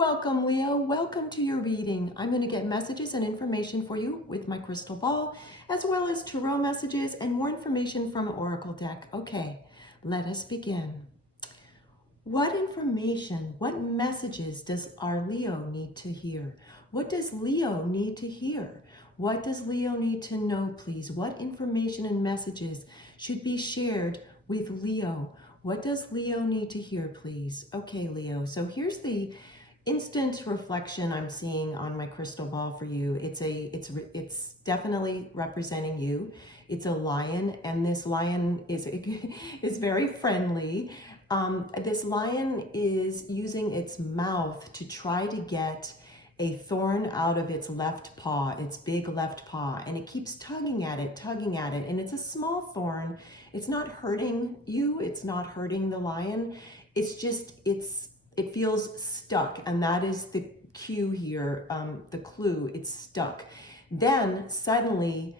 Welcome, Leo. Welcome to your reading. I'm going to get messages and information for you with my crystal ball, as well as tarot messages and more information from an oracle deck. Okay, let us begin. What information, what messages does our Leo need to hear? What does Leo need to hear? What does Leo need to know, please? What information and messages should be shared with Leo? What does Leo need to hear, please? Okay, Leo, so here's the instant reflection I'm seeing on my crystal ball for you. It's definitely representing you. It's a lion, and this lion is very friendly. This lion is using its mouth to try to get a thorn out of its left paw, its big left paw, and it keeps tugging at it, and it's a small thorn. It's not hurting you, it's not hurting the lion. It feels stuck, and that is the cue here, the clue, it's stuck. Then suddenly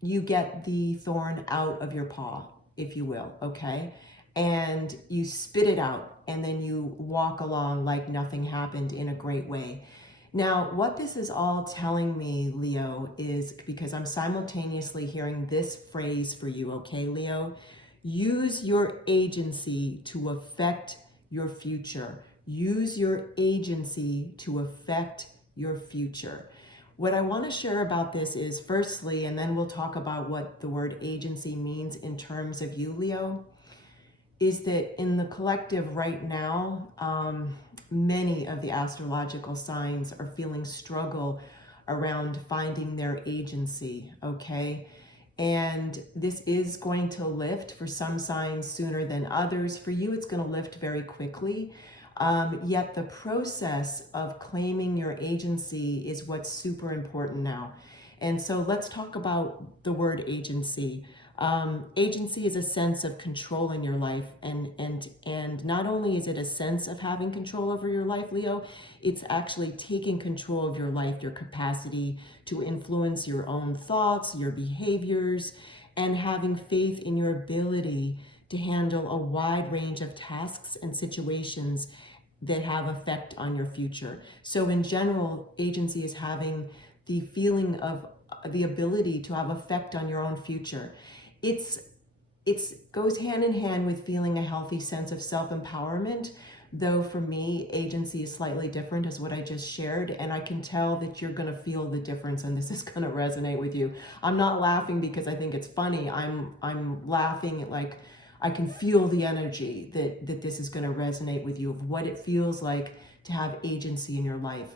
you get the thorn out of your paw, if you will, okay? And you spit it out, and then you walk along like nothing happened in a great way. Now, what this is all telling me, Leo, is because I'm simultaneously hearing this phrase for you, okay, Leo? Use your agency to affect your future. Use your agency to affect your future. What I want to share about this is, firstly, and then we'll talk about what the word agency means in terms of you, Leo, is that in the collective right now, many of the astrological signs are feeling struggle around finding their agency, okay? And this is going to lift for some signs sooner than others. For you, it's going to lift very quickly. Yet the process of claiming your agency is what's super important now. And so let's talk about the word agency. Agency is a sense of control in your life, and not only is it a sense of having control over your life, Leo, it's actually taking control of your life, your capacity to influence your own thoughts, your behaviors, and having faith in your ability to handle a wide range of tasks and situations that have effect on your future. So in general, agency is having the feeling of the ability to have effect on your own future. It goes hand in hand with feeling a healthy sense of self-empowerment, though for me, agency is slightly different as what I just shared, and I can tell that you're gonna feel the difference and this is gonna resonate with you. I'm not laughing because I think it's funny. I'm laughing like I can feel the energy that this is gonna resonate with you, of what it feels like to have agency in your life.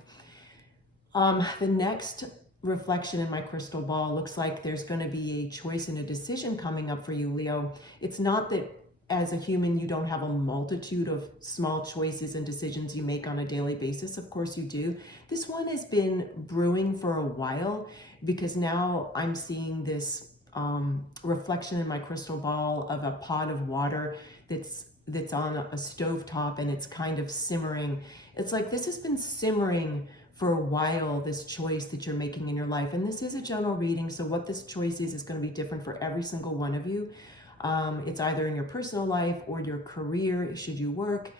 The next reflection in my crystal ball looks like there's going to be a choice and a decision coming up for you, Leo. It's not that as a human you don't have a multitude of small choices and decisions you make on a daily basis. Of course you do. This one has been brewing for a while, because now I'm seeing this reflection in my crystal ball of a pot of water that's on a stovetop, and it's kind of simmering. It's like this has been simmering for a while, this choice that you're making in your life. And this is a general reading, so what this choice is going to be different for every single one of you. It's either in your personal life or your career, should you work,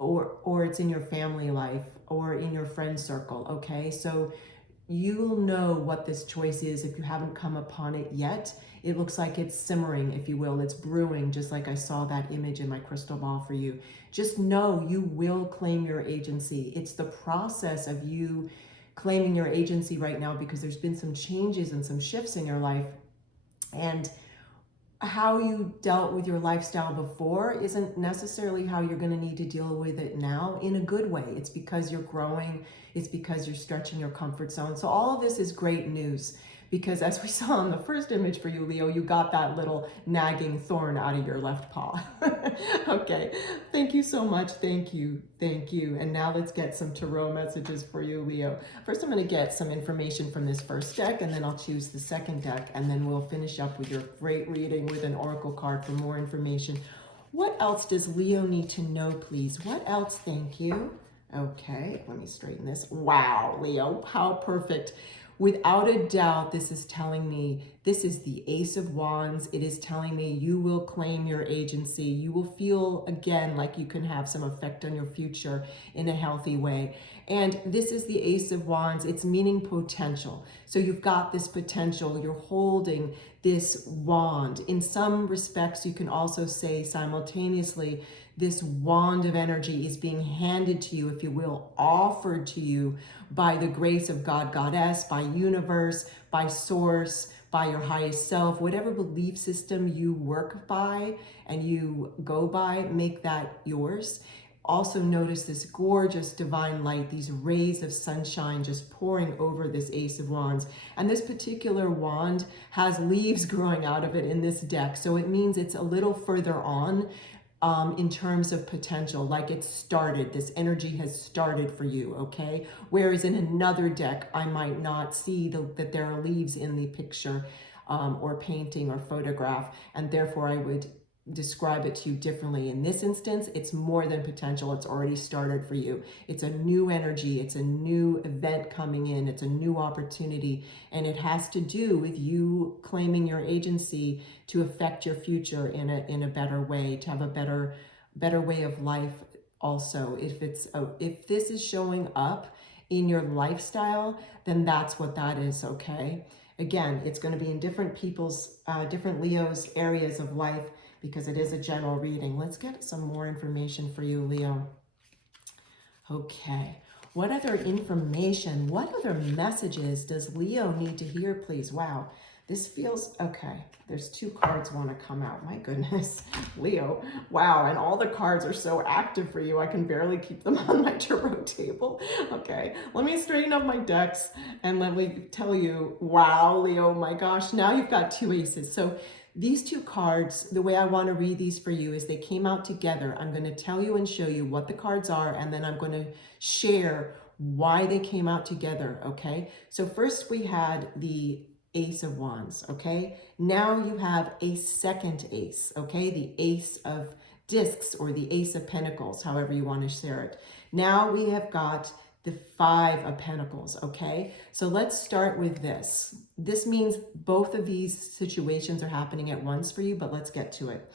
or it's in your family life or in your friend circle, okay? So you'll know what this choice is if you haven't come upon it yet. It looks like it's simmering, if you will. It's brewing, just like I saw that image in my crystal ball for you. Just know you will claim your agency. It's the process of you claiming your agency right now, because there's been some changes and some shifts in your life. And how you dealt with your lifestyle before isn't necessarily how you're going to need to deal with it now, in a good way. It's because you're growing. It's because you're stretching your comfort zone. So all of this is great news, because as we saw in the first image for you, Leo, you got that little nagging thorn out of your left paw. Okay, thank you so much. Thank you. And now let's get some tarot messages for you, Leo. First, I'm going to get some information from this first deck, and then I'll choose the second deck, and then we'll finish up with your great reading with an oracle card for more information. What else does Leo need to know, please? What else? Thank you. Okay, let me straighten this. Wow, Leo, how perfect. Without a doubt, this is telling me, this is the Ace of Wands. It is telling me you will claim your agency. You will feel again like you can have some effect on your future in a healthy way. And this is the Ace of Wands. It's meaning potential. So you've got this potential. You're holding this wand. In some respects, you can also say simultaneously, this wand of energy is being handed to you, if you will, offered to you by the grace of God, Goddess, by universe, by source, by your highest self, whatever belief system you work by and you go by, make that yours. Also notice this gorgeous divine light, these rays of sunshine just pouring over this Ace of Wands. And this particular wand has leaves growing out of it in this deck. So it means it's a little further on in terms of potential, like it's started, this energy has started for you, okay? Whereas in another deck, I might not see that there are leaves in the picture or painting or photograph, and therefore I would describe it to you differently. In this instance, it's more than potential. It's already started for you. It's a new energy. It's a new event coming in. It's a new opportunity. And it has to do with you claiming your agency to affect your future in a better way, to have a better way of life also. If this is showing up in your lifestyle, then that's what that is, okay? Again, it's going to be in different people's, different Leo's areas of life, because it is a general reading. Let's get some more information for you, Leo. Okay, what other information, what other messages does Leo need to hear, please? Wow, this feels, okay, there's 2 cards want to come out. My goodness, Leo, wow, and all the cards are so active for you. I can barely keep them on my tarot table. Okay, let me straighten up my decks and let me tell you, wow, Leo, my gosh, now you've got 2 aces. So these 2 cards, the way I want to read these for you is they came out together. I'm going to tell you and show you what the cards are, and then I'm going to share why they came out together, okay? So first we had the Ace of Wands, okay? Now you have a second ace, okay? The Ace of Discs or the Ace of Pentacles, however you want to share it. Now we have got the 5 of Pentacles, okay? So let's start with this. This means both of these situations are happening at once for you, but let's get to it.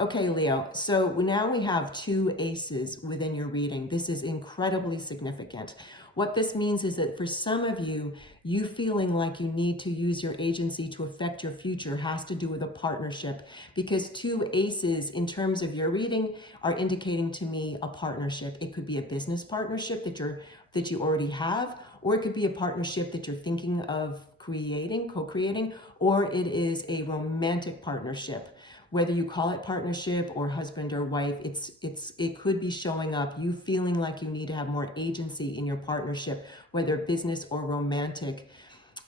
Okay, Leo, so now we have 2 aces within your reading. This is incredibly significant. What this means is that for some of you, you feeling like you need to use your agency to affect your future has to do with a partnership, because 2 aces in terms of your reading are indicating to me a partnership. It could be a business partnership that you already have, or it could be a partnership that you're thinking of creating, co-creating, or it is a romantic partnership. Whether you call it partnership or husband or wife, it could be showing up, you feeling like you need to have more agency in your partnership, whether business or romantic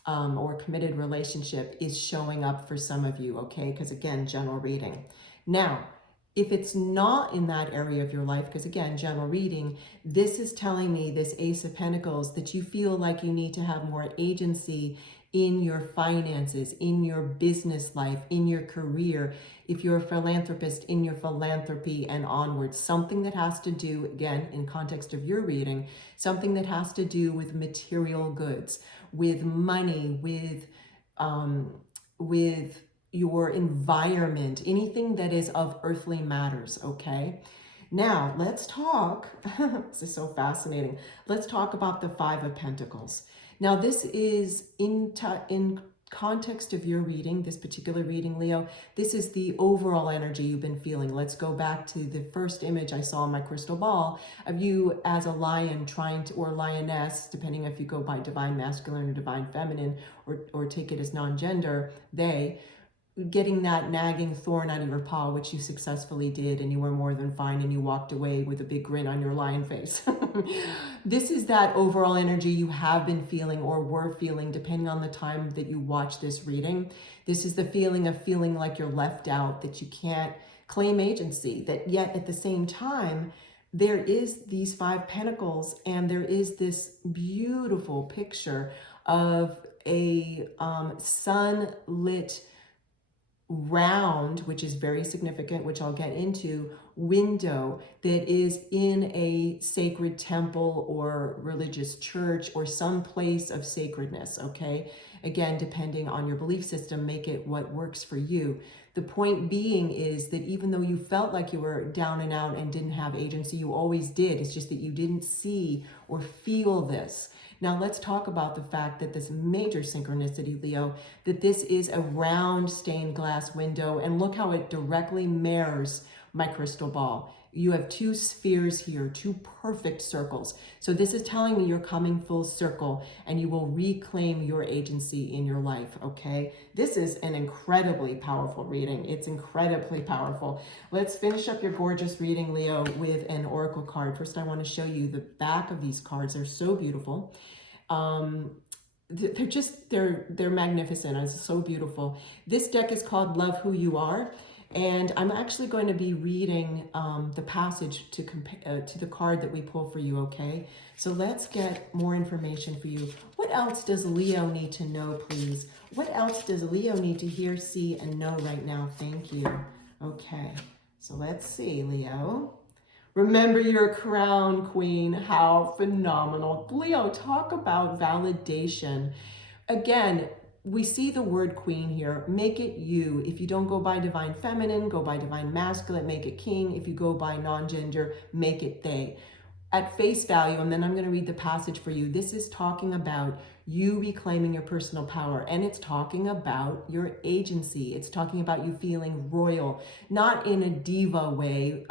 or committed relationship is showing up for some of you, okay? Because again, general reading. Now, if it's not in that area of your life, because again, general reading, this is telling me, this Ace of Pentacles, that you feel like you need to have more agency in your finances, in your business life, in your career. If you're a philanthropist, in your philanthropy and onwards, something that has to do, again, in context of your reading, something that has to do with material goods, with money, with your environment, anything that is of earthly matters, okay? Now, let's talk, this is so fascinating. Let's talk about the 5 of Pentacles. Now, this is in context of your reading, this particular reading, Leo, this is the overall energy you've been feeling. Let's go back to the first image I saw in my crystal ball of you as a lion trying to, or lioness, depending if you go by divine masculine or divine feminine, or take it as non-gender, they, getting that nagging thorn out of your paw, which you successfully did, and you were more than fine, and you walked away with a big grin on your lion face. This is that overall energy you have been feeling or were feeling, depending on the time that you watch this reading. This is the feeling of feeling like you're left out, that you can't claim agency, that yet at the same time, there is these 5 pentacles, and there is this beautiful picture of a sunlit round, which is very significant, which I'll get into, window that is in a sacred temple or religious church or some place of sacredness, okay? Again, depending on your belief system, make it what works for you. The point being is that even though you felt like you were down and out and didn't have agency, you always did. It's just that you didn't see or feel this. Now let's talk about the fact that this major synchronicity, Leo, that this is a round stained glass window, and look how it directly mirrors my crystal ball. You have two spheres here, two perfect circles. So this is telling me you're coming full circle and you will reclaim your agency in your life, okay? This is an incredibly powerful reading. It's incredibly powerful. Let's finish up your gorgeous reading, Leo, with an oracle card. First, I want to show you the back of these cards. They're so beautiful. They're magnificent. It's so beautiful. This deck is called Love Who You Are. And I'm actually going to be reading the passage to the card that we pull for you, okay? So let's get more information for you. What else does Leo need to know, please? What else does Leo need to hear, see, and know right now? Thank you. Okay, so let's see, Leo. Remember your crown, Queen. How phenomenal. Leo, talk about validation. Again, we see the word queen here. Make it you. If you don't go by divine feminine, go by divine masculine, make it king. If you go by non-gender, make it they. At face value, and then I'm going to read the passage for you. This is talking about you reclaiming your personal power, and it's talking about your agency. It's talking about you feeling royal, not in a diva way,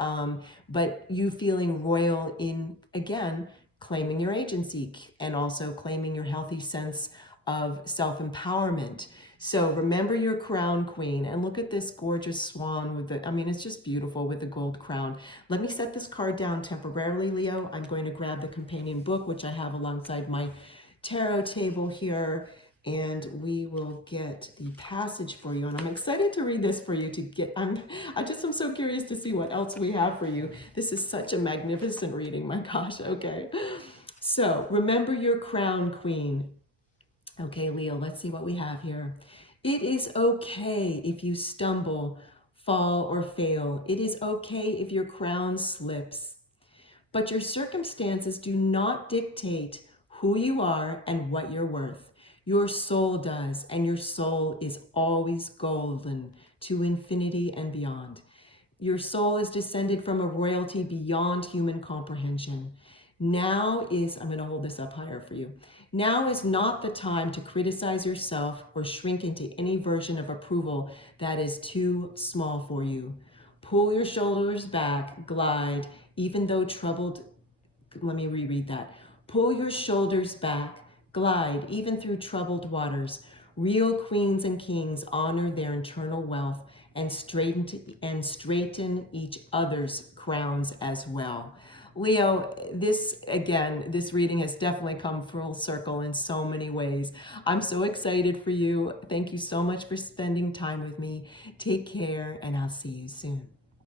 but you feeling royal in, again, claiming your agency and also claiming your healthy sense of self-empowerment. So remember your crown, Queen, and look at this gorgeous swan with the, I mean, it's just beautiful with the gold crown. Let me set this card down temporarily, Leo. I'm going to grab the companion book, which I have alongside my tarot table here, and we will get the passage for you. And I'm excited to read this for you to get, I'm so curious to see what else we have for you. This is such a magnificent reading, my gosh, okay. So remember your crown, Queen. Okay, Leo, let's see what we have here. It is okay if you stumble, fall, or fail. It is okay if your crown slips. But your circumstances do not dictate who you are and what you're worth. Your soul does, and your soul is always golden to infinity and beyond. Your soul is descended from a royalty beyond human comprehension. Now is, I'm going to hold this up higher for you. Now is not the time to criticize yourself or shrink into any version of approval that is too small for you. Pull your shoulders back, glide, even though troubled. Let me reread that. Pull your shoulders back, glide, even through troubled waters. Real queens and kings honor their internal wealth and straighten each other's crowns as well. Leo, this reading has definitely come full circle in so many ways. I'm so excited for you. Thank you so much for spending time with me. Take care, and I'll see you soon.